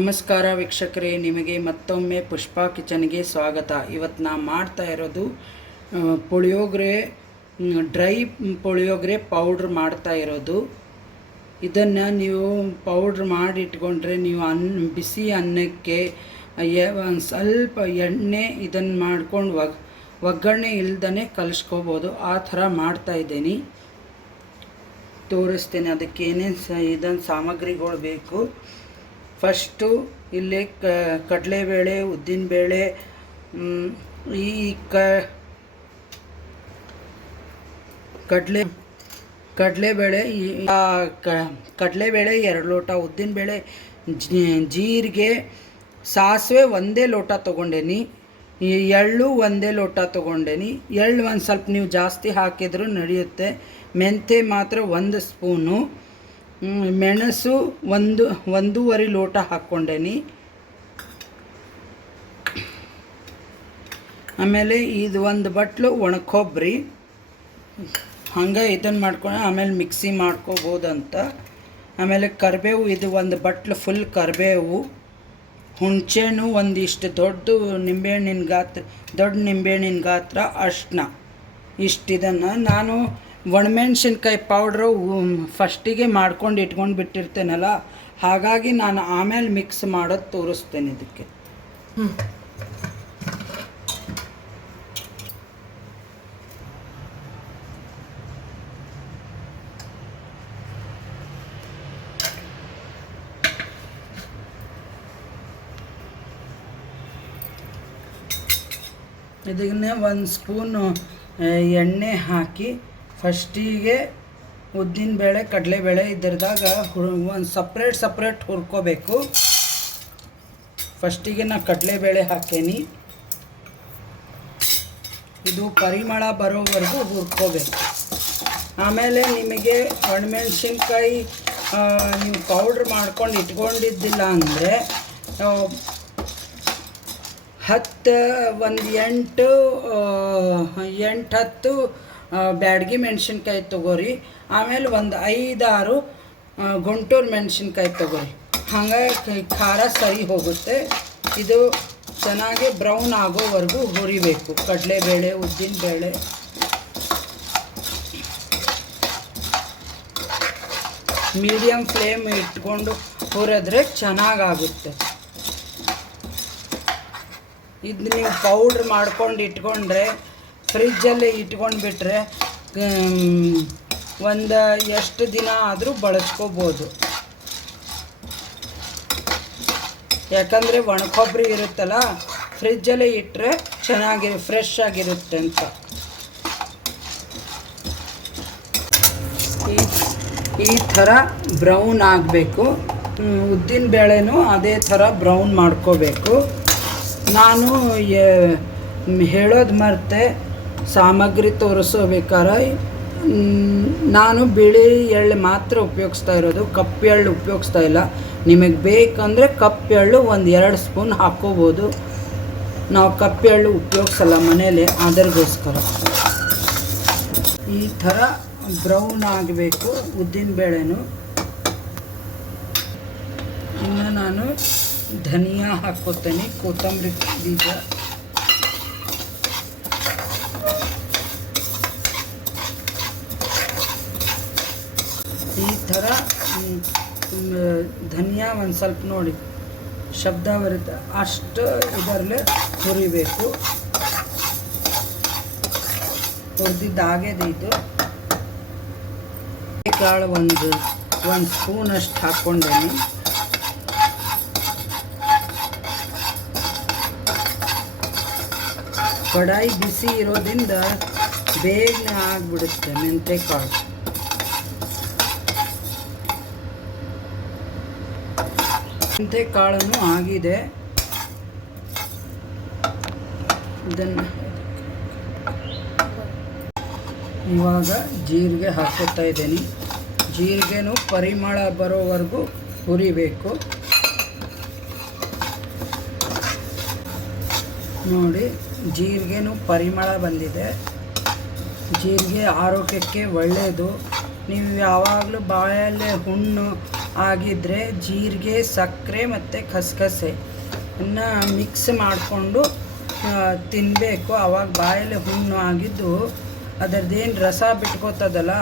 ನಮಸ್ಕಾರ ವೀಕ್ಷಕರೇ, ನಿಮಗೆ ಮತ್ತೊಮ್ಮೆ ಪುಷ್ಪಾ ಕಿಚನ್ಗೆ ಸ್ವಾಗತ. ಇವತ್ತು ನಾ ಮಾಡ್ತಾ ಇರೋದು ಪುಳಿಯೋಗರೆ ಡ್ರೈ ಪುಳಿಯೋಗರೆ ಪೌಡ್ರ್ ಮಾಡ್ತಾ ಇರೋದು. ಇದನ್ನು ನೀವು ಪೌಡ್ರ್ ಮಾಡಿ ಇಟ್ಕೊಂಡ್ರೆ ನೀವು ಅನ್ನ ಬಿಸಿ ಅನ್ನಕ್ಕೆ ಸ್ವಲ್ಪ ಎಣ್ಣೆ ಇದನ್ನು ಮಾಡ್ಕೊಂಡು ಒಗ್, ಒಗ್ಗರಣೆ ಇಲ್ದೇ ಕಲಿಸ್ಕೋಬೋದು. ಆ ಥರ ಮಾಡ್ತಾ ಇದ್ದೀನಿ. ತೋರಿಸ್ತೇನೆ ಅದಕ್ಕೆ ಏನೇನು ಸ ಇದನ್ನು ಸಾಮಗ್ರಿಗಳು ಬೇಕು. ಫಸ್ಟು ಇಲ್ಲಿ ಕ, ಕಡಲೆಬೇಳೆ ಉದ್ದಿನಬೇಳೆ ಬೇಳೆ ಈ ಕ, ಕಡಲೆ, ಕಡಲೆಬೇಳೆ, ಈ ಕಡಲೆಬೇಳೆ ಎರಡು ಲೋಟ ಉದ್ದಿನಬೇಳೆ ಬೇಳೆ ಜೀರಿಗೆ, ಸಾಸಿವೆ ಒಂದೇ ಲೋಟ ತೊಗೊಂಡೇನಿ. ಎಳ್ಳು ಒಂದೇ ಲೋಟ ತೊಗೊಂಡೇನಿ. ಎಳ್ಳು ಒಂದು ಸ್ವಲ್ಪ ನೀವು ಜಾಸ್ತಿ ಹಾಕಿದರೂ ನಡೆಯುತ್ತೆ. ಮೆಂತೆ ಮಾತ್ರ ಒಂದು ಸ್ಪೂನು. ಮೆಣಸು ಒಂದು, ಒಂದೂವರೆ ಲೋಟ ಹಾಕ್ಕೊಂಡೇನಿ. ಆಮೇಲೆ ಇದು ಒಂದು ಬಟ್ಲು ಒಣಕೊಬ್ಬರಿ ಹಂಗೆ ಇದನ್ನು ಮಾಡ್ಕೊಂಡು ಆಮೇಲೆ ಮಿಕ್ಸಿ ಮಾಡ್ಕೋಬೋದಂತ. ಆಮೇಲೆ ಕರಿಬೇವು, ಇದು ಒಂದು ಬಟ್ಲು ಫುಲ್ ಕರಿಬೇವು. ಹುಣಸೆಹಣ್ಣು ಒಂದಿಷ್ಟು ದೊಡ್ಡ ನಿಂಬೆಹಣ್ಣಿನ ಗಾತ್ರ, ದೊಡ್ಡ ನಿಂಬೆಹಣ್ಣಿನ ಗಾತ್ರ ಅರ್ಶಿನ ಇಷ್ಟಿದನ್ನು ನಾನು ಒಣಮೆಣ್ಸಿನ್ಕಾಯಿ ಪೌಡ್ರು ಫಸ್ಟಿಗೆ ಮಾಡ್ಕೊಂಡು ಇಟ್ಕೊಂಡು ಬಿಟ್ಟಿರ್ತೇನಲ್ಲ ಹಾಗಾಗಿ ನಾನು ಆಮೇಲೆ ಮಿಕ್ಸ್ ಮಾಡೋದು ತೋರಿಸ್ತೇನೆ ಇದಕ್ಕೆ ಇದನ್ನೇ ಒಂದು ಸ್ಪೂನು ಎಣ್ಣೆ ಹಾಕಿ ಫಸ್ಟಿಗೆ ಉದ್ದಿನ ಬೇಳೆ ಕಡಲೆಬೇಳೆ ಇದ್ರದಾಗ ಒಂದು ಸಪ್ರೇಟ್ ಸಪ್ರೇಟ್ ಹುರ್ಕೋಬೇಕು. ಫಸ್ಟಿಗೆ ನಾ ಕಡಲೆಬೇಳೆ ಹಾಕೇನಿ. ಇದು ಪರಿಮಳ ಬರೋವರೆಗೂ ಹುರ್ಕೋಬೇಕು. ಆಮೇಲೆ ನಿಮಗೆ ಒಣಮೆಣ್ಸಿನ್ಕಾಯಿ ನೀವು ಪೌಡ್ರ್ ಮಾಡ್ಕೊಂಡು ಇಟ್ಕೊಂಡಿದ್ದಿಲ್ಲ ಅಂದರೆ ಹತ್ತು, ಒಂದು ಎಂಟು ಎಂಟು, ಹತ್ತು ಬ್ಯಾಡಗಿ ಮೆಣಸಿನ್ಕಾಯಿ ತೊಗೋರಿ. ಆಮೇಲೆ ಒಂದು ಐದಾರು ಗುಂಟೂರು ಮೆಣಸಿನ್ಕಾಯಿ ತೊಗೋರಿ. ಹಂಗೆ ಖಾರ ಸರಿ ಹೋಗುತ್ತೆ. ಇದು ಚೆನ್ನಾಗಿ ಬ್ರೌನ್ ಆಗೋವರೆಗೂ ಹುರಿಬೇಕು. ಕಡಲೆಬೇಳೆ, ಉದ್ದಿನಬೇಳೆ. ಮೀಡಿಯಮ್ ಫ್ಲೇಮ್ ಇಟ್ಕೊಂಡು ಹುರಿದ್ರೆ ಚೆನ್ನಾಗಾಗುತ್ತೆ. ಇದು ನೀವು ಪೌಡ್ರ್ ಮಾಡ್ಕೊಂಡು ಇಟ್ಕೊಂಡ್ರೆ ಫ್ರಿಜ್ಜಲ್ಲೇ ಇಟ್ಕೊಂಡು ಬಿಟ್ಟರೆ ಒಂದು ಎಷ್ಟು ದಿನ ಆದರೂ ಬಳಸ್ಕೋಬೋದು. ಯಾಕಂದರೆ ಒಣಕೊಬ್ಬರಿ ಇರುತ್ತಲ್ಲ ಫ್ರಿಜ್ಜಲ್ಲೇ ಇಟ್ಟರೆ ಚೆನ್ನಾಗಿ ಫ್ರೆಶ್ ಆಗಿರುತ್ತೆ ಅಂತ. ಈ ಈ ಥರ ಬ್ರೌನ್ ಆಗಬೇಕು. ಉದ್ದಿನ ಬೇಳೆನೂ ಅದೇ ಥರ ಬ್ರೌನ್ ಮಾಡ್ಕೋಬೇಕು. ನಾನು ಹೇಳೋದು ಮರ್ತೆ ಸಾಮಗ್ರಿ ತೋರಿಸೋಬೇಕಾರೆ ನಾನು ಬಿಳಿ ಎಳ್ಳು ಮಾತ್ರ ಉಪಯೋಗಿಸ್ತಾ ಇರೋದು ಕಪ್ಪು ಎಳ್ಳು ಉಪಯೋಗಿಸ್ತಾ ಇಲ್ಲ. ನಿಮಗೆ ಬೇಕಂದರೆ ಕಪ್ಪು ಎಳ್ಳು ಒಂದು ಎರಡು ಸ್ಪೂನ್ ಹಾಕ್ಕೋಬೋದು ನಾವು ಕಪ್ಪು ಎಳ್ಳು ಉಪಯೋಗಿಸಲ್ಲ ಮನೇಲಿ ಅದರಿಗೋಸ್ಕರ. ಈ ಥರ ಬ್ರೌನ್ ಆಗಬೇಕು ಉದ್ದಿನ ಬೇಳೆನು. ಇನ್ನು ನಾನು ಧನಿಯಾ ಹಾಕ್ಕೋತೇನೆ, ಕೊತ್ತಂಬರಿ ಬೀಜ. ಈ ಥರ ಧನಿಯಾ ಒಂದು ಸ್ವಲ್ಪ ನೋಡಿ. ಶಬ್ದ ಬರುತ್ತೆ. ಅಷ್ಟು ಇದರಲ್ಲೇ ಹುರಿಬೇಕು. ಹುರಿದಿದ್ದಾಗಿದೆ ಇದು. ಕಾಳು ಒಂದು ಒಂದು ಸ್ಪೂನಷ್ಟು ಹಾಕ್ಕೊಂಡೇನೆ. ಕಡಾಯಿ ಬಿಸಿ ಇರೋದ್ರಿಂದ ಬೇಗನೆ ಆಗಿಬಿಡುತ್ತೆ ಮೆಂತೆಕಾಳು ಮೆಂತೆಕಾಳನ್ನು ಆಗಿದೆ. ಇದನ್ನು ಇವಾಗ ಜೀರಿಗೆ ಹಾಕುತ್ತಾ ಇದ್ದೀನಿ. ಜೀರಿಗೆನೂ ಪರಿಮಳ ಬರೋವರೆಗೂ ಹುರಿಬೇಕು. ನೋಡಿ, ಜೀರಿಗೆನೂ ಪರಿಮಳ ಬಂದಿದೆ. ಜೀರಿಗೆ ಆರೋಗ್ಯಕ್ಕೆ ಒಳ್ಳೆಯದು ನೀವು ಯಾವಾಗಲೂ ಬಾಯಲ್ಲೇ ಹುಣ್ಣು ಆಗಿದ್ದರೆ ಜೀರಿಗೆ, ಸಕ್ಕರೆ ಮತ್ತು ಖಸಖಸೆ. ಇನ್ನು ಮಿಕ್ಸ್ ಮಾಡಿಕೊಂಡು ತಿನ್ನಬೇಕು ಆವಾಗ ಬಾಯಲ್ಲಿ ಹುಣ್ಣು ಆಗಿದ್ದು ಅದರದ್ದೇನು ರಸ ಬಿಟ್ಕೋತದಲ್ಲ,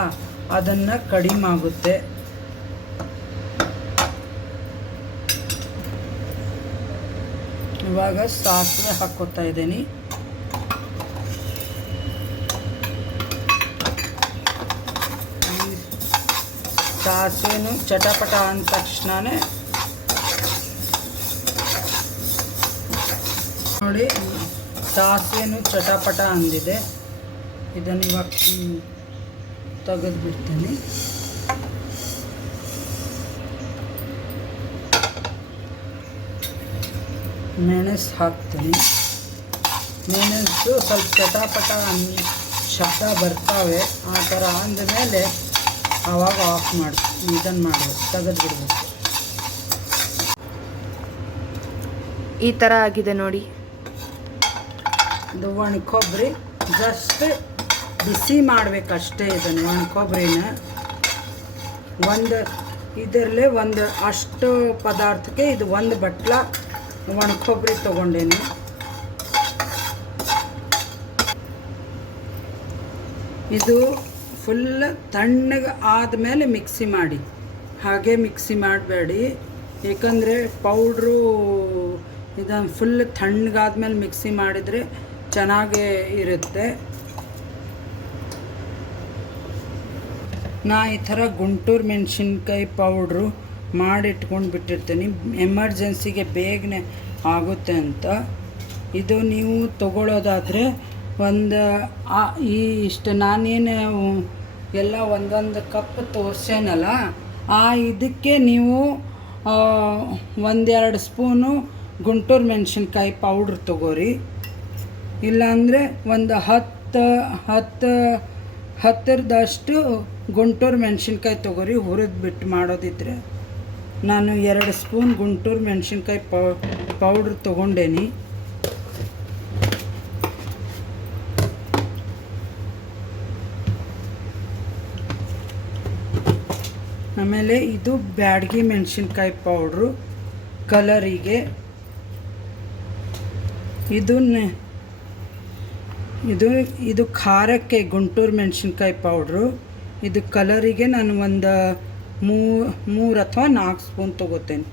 ಅದನ್ನು ಕಡಿಮೆ ಆಗುತ್ತೆ. ಇವಾಗ ಸಾಸಿವೆ ಹಾಕ್ಕೋತಾ ಇದ್ದೀನಿ. ಸಾಸಿವೆನು ಚಟಪಟ ಅಂದ ತಕ್ಷಣವೇ ನೋಡಿ ಸಾಸಿವೆನು ಚಟಪಟ ಅಂದಿದೆ. ಇದನ್ನು ಇವಾಗ ತೆಗೆದುಬಿಡ್ತೀನಿ ಮೆಣಸು ಹಾಕ್ತೀನಿ. ಮೆಣಸು ಸ್ವಲ್ಪ ಚಟಪಟ ಅನ್ ಶಬ್ದ ಬರ್ತಾವೆ. ಆ ಥರ ಅಂದಮೇಲೆ ಆವಾಗ ಆಫ್ ಮಾಡಿ ಇದನ್ನು ಮಾಡಬೇಕು ತೆಗೆದು ಬಿಡಬೇಕು ಈ ಥರ ಆಗಿದೆ ನೋಡಿ. ಇದು ಒಣ ಕೊಬ್ಬರಿ ಜಸ್ಟ್ ಬಿಸಿ ಮಾಡಬೇಕಷ್ಟೇ ಇದನ್ನು ಒಣ ಕೊಬ್ಬರಿನ ಒಂದು ಇದರಲ್ಲೇ ಒಂದು ಅಷ್ಟು ಪದಾರ್ಥಕ್ಕೆ ಇದು ಒಂದು ಬಟ್ಲ ಒಣ ಕೊಬ್ಬರಿ ತೊಗೊಂಡೇನಿ. ಇದು ಫುಲ್ ತಣ್ಣಗೆ ಆದಮೇಲೆ ಮಿಕ್ಸಿ ಮಾಡಿ. ಹಾಗೆ ಮಿಕ್ಸಿ ಮಾಡಬೇಡಿ. ಏಕೆಂದರೆ ಪೌಡ್ರು ಇದನ್ನು ಫುಲ್ ತಣ್ಣಗಾದ್ಮೇಲೆ ಮಿಕ್ಸಿ ಮಾಡಿದರೆ ಚೆನ್ನಾಗೇ ಇರುತ್ತೆ. ನಾ ಈ ಥರ ಗುಂಟೂರು ಮೆಣಸಿನ್ಕಾಯಿ ಪೌಡ್ರು ಮಾಡಿಟ್ಕೊಂಡು ಬಿಟ್ಟಿರ್ತೀನಿ. ಎಮರ್ಜೆನ್ಸಿಗೆ ಬೇಗನೆ ಆಗುತ್ತೆ ಅಂತ. ಇದು ನೀವು ತಗೊಳ್ಳೋದಾದರೆ ಒಂದು ಈ ಇಷ್ಟು ನಾನೇನು ಎಲ್ಲ ಒಂದೊಂದು ಕಪ್ ತೋರ್ಸೇನಲ್ಲ? ಆ ಇದಕ್ಕೆ ನೀವು ಒಂದೆರಡು ಸ್ಪೂನು ಗುಂಟೂರು ಮೆಣಸಿನ್ಕಾಯಿ ಪೌಡ್ರ್ ತಗೋರಿ. ಇಲ್ಲಾಂದರೆ ಒಂದು ಹತ್ತು ಹತ್ತು, ಹತ್ತರದಷ್ಟು ಗುಂಟೂರು ಮೆಣಸಿನ್ಕಾಯಿ ತೊಗೋರಿ ಹುರಿದು ಬಿಟ್ಟು ಮಾಡೋದಿದ್ರೆ. ನಾನು ಎರಡು ಸ್ಪೂನ್ ಗುಂಟೂರು ಮೆಣಸಿನ್ಕಾಯಿ ಪೌಡ್ರ್ ತೊಗೊಂಡೇನಿ. ಆಮೇಲೆ ಇದು ಬ್ಯಾಡಗಿ ಮೆಣಸಿನ್ಕಾಯಿ ಪೌಡ್ರು ಕಲರಿಗೆ ಇದು ನೆ- ಇದು ಇದು ಖಾರಕ್ಕೆ ಗುಂಟೂರು ಮೆಣಸಿನ್ಕಾಯಿ ಪೌಡ್ರು ಇದು ಕಲರಿಗೆ ನಾನು ಒಂದು ಮೂ, ಮೂರು ಅಥವಾ ನಾಲ್ಕು ಸ್ಪೂನ್ ತೊಗೋತೇನೆ.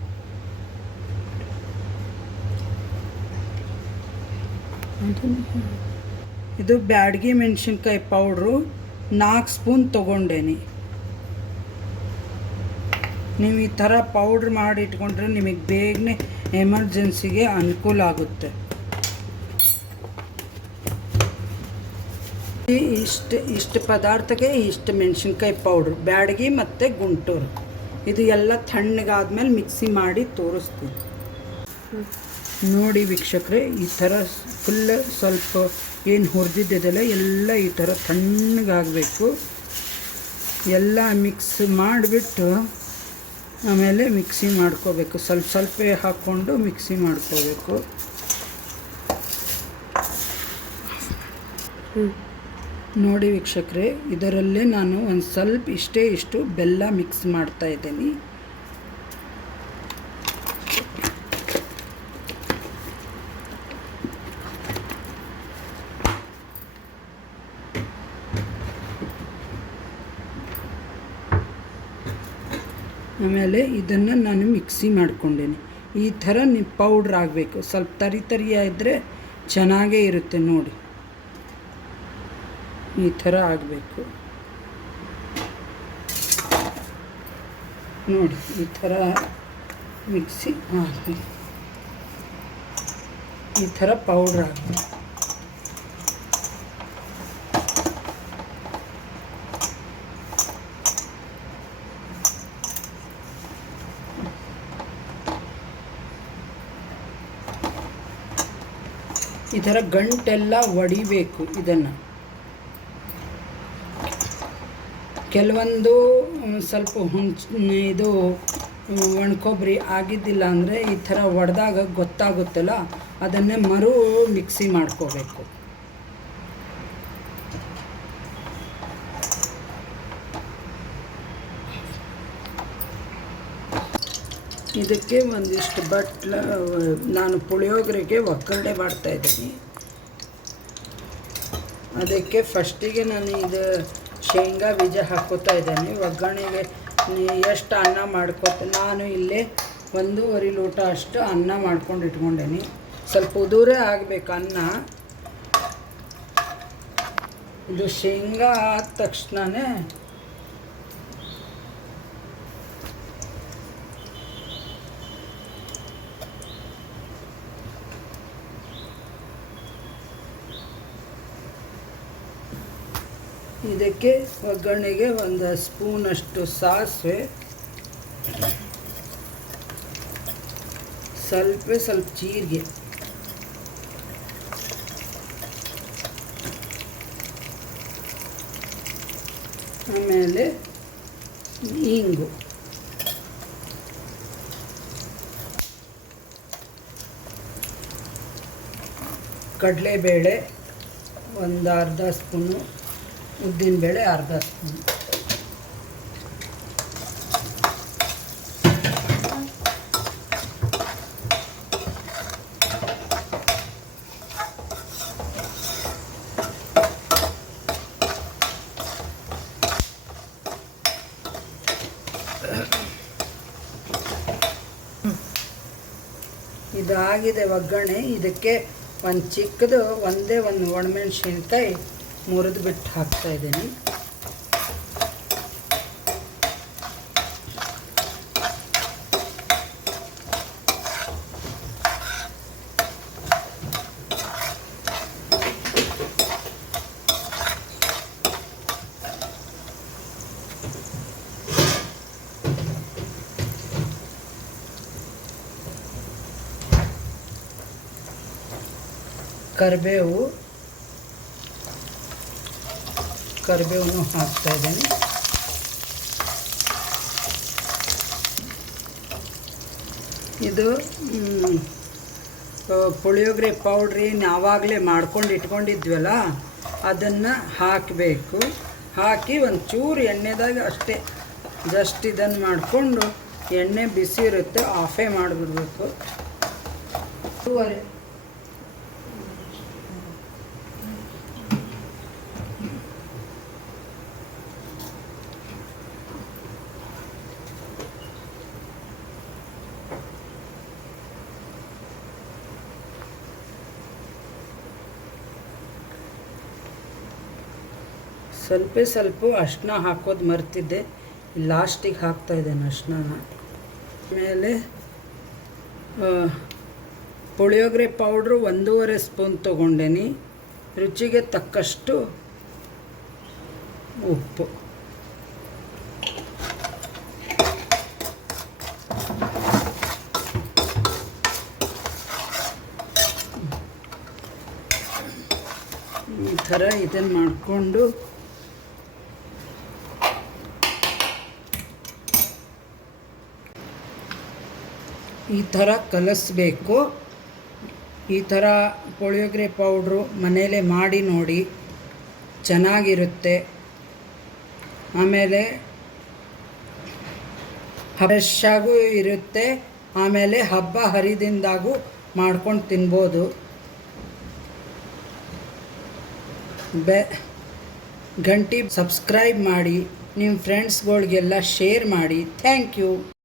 ಇದು ಬ್ಯಾಡಗಿ ಮೆಣಸಿನ್ಕಾಯಿ ಪೌಡ್ರು ನಾಲ್ಕು ಸ್ಪೂನ್ ತೊಗೊಂಡೇನಿ. ನೀವು ಈ ಥರ ಪೌಡ್ರ್ ಮಾಡಿ ಇಟ್ಕೊಂಡ್ರೆ ನಿಮಗೆ ಬೇಗನೆ ಎಮರ್ಜೆನ್ಸಿಗೆ ಅನುಕೂಲ ಆಗುತ್ತೆ. ಇಷ್ಟು ಇಷ್ಟು ಪದಾರ್ಥಕ್ಕೆ ಇಷ್ಟು ಮೆಣಸಿನ್ಕಾಯಿ ಪೌಡ್ರ್ ಬ್ಯಾಡಗಿ ಮತ್ತು ಗುಂಟೂರು. ಇದು ಎಲ್ಲ ತಣ್ಣಗಾದ್ಮೇಲೆ ಮಿಕ್ಸಿ ಮಾಡಿ ತೋರಿಸ್ತೀನಿ. ನೋಡಿ ವೀಕ್ಷಕರೇ, ಈ ಥರ ಫುಲ್ ಸ್ವಲ್ಪ ಏನು ಹುರಿದಿದ್ದೆಲ್ಲ ಎಲ್ಲ ಈ ಥರ ತಣ್ಣಗಾಗಬೇಕು. ಎಲ್ಲ ಮಿಕ್ಸ್ ಮಾಡಿಬಿಟ್ಟು ಆಮೇಲೆ ಮಿಕ್ಸಿ ಮಾಡ್ಕೋಬೇಕು. ಸ್ವಲ್ಪ ಸ್ವಲ್ಪೇ ಹಾಕ್ಕೊಂಡು ಮಿಕ್ಸಿ ಮಾಡ್ಕೋಬೇಕು. ನೋಡಿ ವೀಕ್ಷಕರೇ, ಇದರಲ್ಲೇ ನಾನು ಒಂದು ಸ್ವಲ್ಪ ಇಷ್ಟೇ ಇಷ್ಟು ಬೆಲ್ಲ ಮಿಕ್ಸ್ ಮಾಡ್ತಾ ಇದ್ದೀನಿ. ಆಮೇಲೆ ಇದನ್ನು ನಾನು ಮಿಕ್ಸಿ ಮಾಡ್ಕೊಂಡೇನೆ. ಈ ಥರ ನೀವು ಪೌಡ್ರ್ ಆಗಬೇಕು. ಸ್ವಲ್ಪ ತರಿ ತರಿ ಇದ್ದರೆ ಚೆನ್ನಾಗೇ ಇರುತ್ತೆ ನೋಡಿ. ಈ ಥರ ಆಗಬೇಕು. ನೋಡಿ, ಈ ಥರ ಮಿಕ್ಸಿ ಹಾಕಿ ಈ ಥರ ಪೌಡ್ರ್ ಆಗಬೇಕು. ಈ ಥರ ಗಂಟೆಲ್ಲ ಒಡಿಬೇಕು ಇದನ್ನು. ಕೆಲವೊಂದು ಸ್ವಲ್ಪ ಹುಂಚ್ ಇದು ಒಣಕೊಬ್ಬರಿ ಆಗಿದ್ದಿಲ್ಲ ಅಂದರೆ ಈ ಥರ ಒಡೆದಾಗ ಗೊತ್ತಾಗುತ್ತಲ್ಲ, ಅದನ್ನೇ ಮರು ಮಿಕ್ಸಿ ಮಾಡ್ಕೋಬೇಕು. ಇದಕ್ಕೆ ಒಂದಿಷ್ಟು ಬಟ್ಲ ನಾನು ಪುಳಿಯೋಗರೆಗೆ ಒಗ್ಗರಣೆ ಮಾಡ್ತಾಯಿದ್ದೀನಿ ಅದಕ್ಕೆ ಫಸ್ಟಿಗೆ ನಾನು ಇದು ಶೇಂಗಾ ಬೀಜ ಹಾಕೋತಾ ಇದ್ದೇನೆ. ಒಗ್ಗರಣೆಗೆ ಎಷ್ಟು ಅನ್ನ ಮಾಡ್ಕೋತ, ನಾನು ಇಲ್ಲೇ ಒಂದೂವರೆ ಲೋಟ ಅಷ್ಟು ಅನ್ನ ಮಾಡ್ಕೊಂಡು ಇಟ್ಕೊಂಡೇನಿ. ಸ್ವಲ್ಪ ಉದುರೇ ಆಗಬೇಕು ಅನ್ನ. ಇದು ಶೇಂಗಾ ಆದ ತಕ್ಷಣವೇ ಇದಕ್ಕೆ ಒಗ್ಗರಣೆಗೆ ಒಂದು ಸ್ಪೂನಷ್ಟು ಸಾಸಿವೆ. ಸ್ವಲ್ಪ ಸ್ವಲ್ಪ ಜೀರಿಗೆ. ಆಮೇಲೆ ಇಂಗು. ಕಡಲೆಬೇಳೆ ಒಂದು ಅರ್ಧ ಸ್ಪೂನು. ಉದ್ದಿನಬೇಳೆ ಅರ್ಧ. ಸ್ಪೂನ್ ಇದಾಗಿದೆ ಒಗ್ಗರಣೆ. ಇದಕ್ಕೆ ಒಂದು ಚಿಕ್ಕದು ಒಂದೇ ಒಂದು ಒಣಮೆಣ್ಸಿನ್ಕಾಯಿ. ಮುರಿದು ಬಿಟ್ಟು ಹಾಕ್ತಾ ಇದ್ದೀನಿ. ಕರಿಬೇವು ಕರಿಬೇವನ್ನು ಹಾಕ್ತಾ ಇದ್ದೀನಿ. ಇದು ಪುಳಿಯೋಗರೆ ಪೌಡ್ರ್ ನಾವಾಗಲೇ ಮಾಡ್ಕೊಂಡು ಇಟ್ಕೊಂಡಿದ್ವಲ್ಲ, ಅದನ್ನು ಹಾಕಬೇಕು. ಹಾಕಿ ಒಂದು ಚೂರು ಎಣ್ಣೆದಾಗ ಅಷ್ಟೇ, ಜಸ್ಟ್ ಇದನ್ನು ಮಾಡಿಕೊಂಡು ಎಣ್ಣೆ ಬಿಸಿ ಇರುತ್ತೆ, ಆಫೇ ಮಾಡಿಬಿಡ್ಬೇಕು. ಸ್ವಲ್ಪ ಸ್ವಲ್ಪ ಅರ್ಶಿನ ಹಾಕೋದು ಮರ್ತಿದ್ದೆ. ಲಾಸ್ಟಿಗೆ ಹಾಕ್ತಾ ಇದ್ದೇನೆ ಅರ್ಶಿನ ಆಮೇಲೆ ಪುಳಿಯೋಗರೆ ಪೌಡ್ರು ಒಂದೂವರೆ ಸ್ಪೂನ್ ತೊಗೊಂಡೇನಿ. ರುಚಿಗೆ ತಕ್ಕಷ್ಟು ಉಪ್ಪು. ಈ ಥರ ಇದನ್ನು ಮಾಡಿಕೊಂಡು ಈ ಥರ ಕಲಿಸ್ಬೇಕು. ಈ ಥರ ಪುಳಿಯೋಗರೆ ಪೌಡ್ರು ಮನೆಯಲ್ಲೇ ಮಾಡಿ ನೋಡಿ, ಚೆನ್ನಾಗಿರುತ್ತೆ. ಆಮೇಲೆ ಫ್ರೆಶ್ಶಾಗೂ ಇರುತ್ತೆ, ಆಮೇಲೆ ಹಬ್ಬ ಹರಿದಿಂದಾಗೂ ಮಾಡ್ಕೊಂಡು ತಿನ್ಬೋದು. ಬೆ ಗಂಟಿ ಸಬ್ಸ್ಕ್ರೈಬ್ ಮಾಡಿ, ನಿಮ್ಮ ಫ್ರೆಂಡ್ಸ್ಗಳಿಗೆಲ್ಲ ಶೇರ್ ಮಾಡಿ. Thank you.